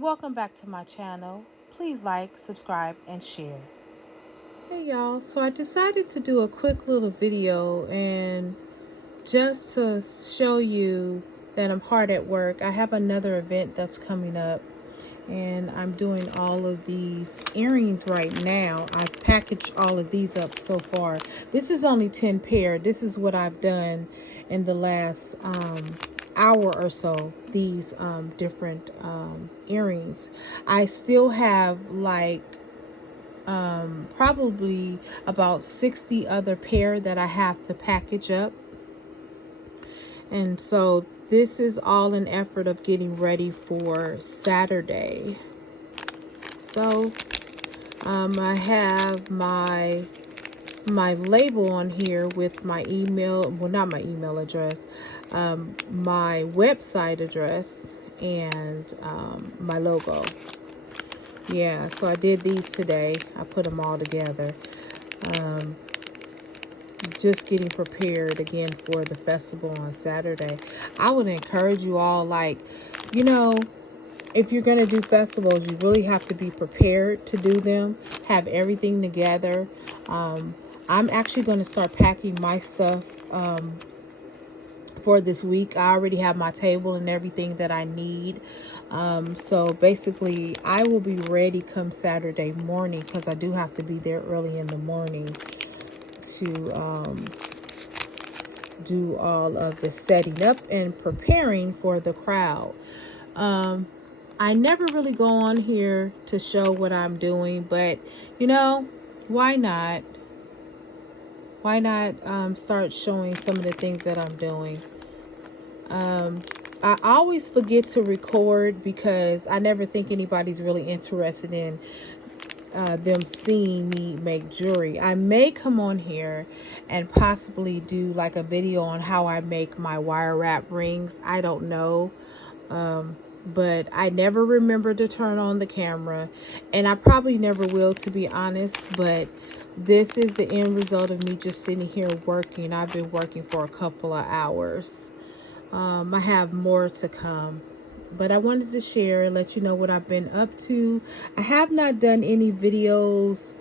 Welcome back to my channel. Please like, subscribe, and share. Hey y'all, so I decided to do a quick little video and just to show you that I'm hard at work. I have another event that's coming up and I'm doing all of these earrings right now. I've packaged all of these up so far. This is only 10 pair. This is what I've done in the last hour or so, these different earrings. I still have like probably about 60 other pair that I have to package up. And so this is all an effort of getting ready for Saturday. So I have my label on here with my email, well, not my email address, my website address, and my logo. Yeah, so I did these today. I put them all together. Just getting prepared again for the festival on Saturday. I would encourage you all, like, you know, if you're going to do festivals, you really have to be prepared to do them. Have everything together. I'm actually going to start packing my stuff for this week. I already have my table and everything that I need. So basically, I will be ready come Saturday morning because I do have to be there early in the morning to do all of the setting up and preparing for the crowd. I never really go on here to show what I'm doing, but you know, why not? Why not start showing some of the things that I'm doing? I always forget to record because I never think anybody's really interested in them seeing me make jewelry. I may come on here and possibly do like a video on how I make my wire wrap rings. I don't know. But I never remember to turn on the camera, and I probably never will, to be honest. But this is the end result of me just sitting here working. I've been working for a couple of hours. I have more to come, but I wanted to share and let you know what I've been up to. I have not done any videos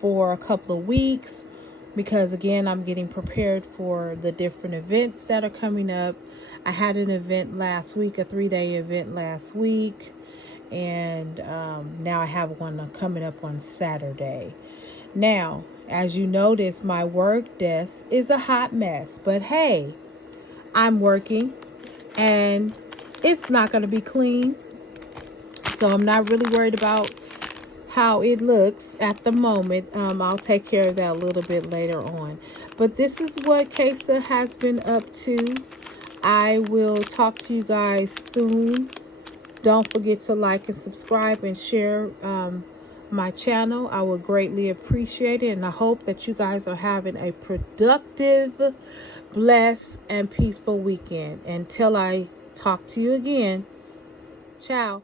for a couple of weeks because, again, I'm getting prepared for the different events that are coming up. I had an event last week, a 3-day event last week, and now I have one coming up on Saturday. Now, as you notice, my work desk is a hot mess, but hey, I'm working and it's not going to be clean, so I'm not really worried about how it looks at the moment. I'll take care of that a little bit later on. But this is what Kesa has been up to. I will talk to you guys soon. Don't forget to like and subscribe and share my channel. I would greatly appreciate it, and I hope that you guys are having a productive, blessed, and peaceful weekend. Until I talk to you again, ciao.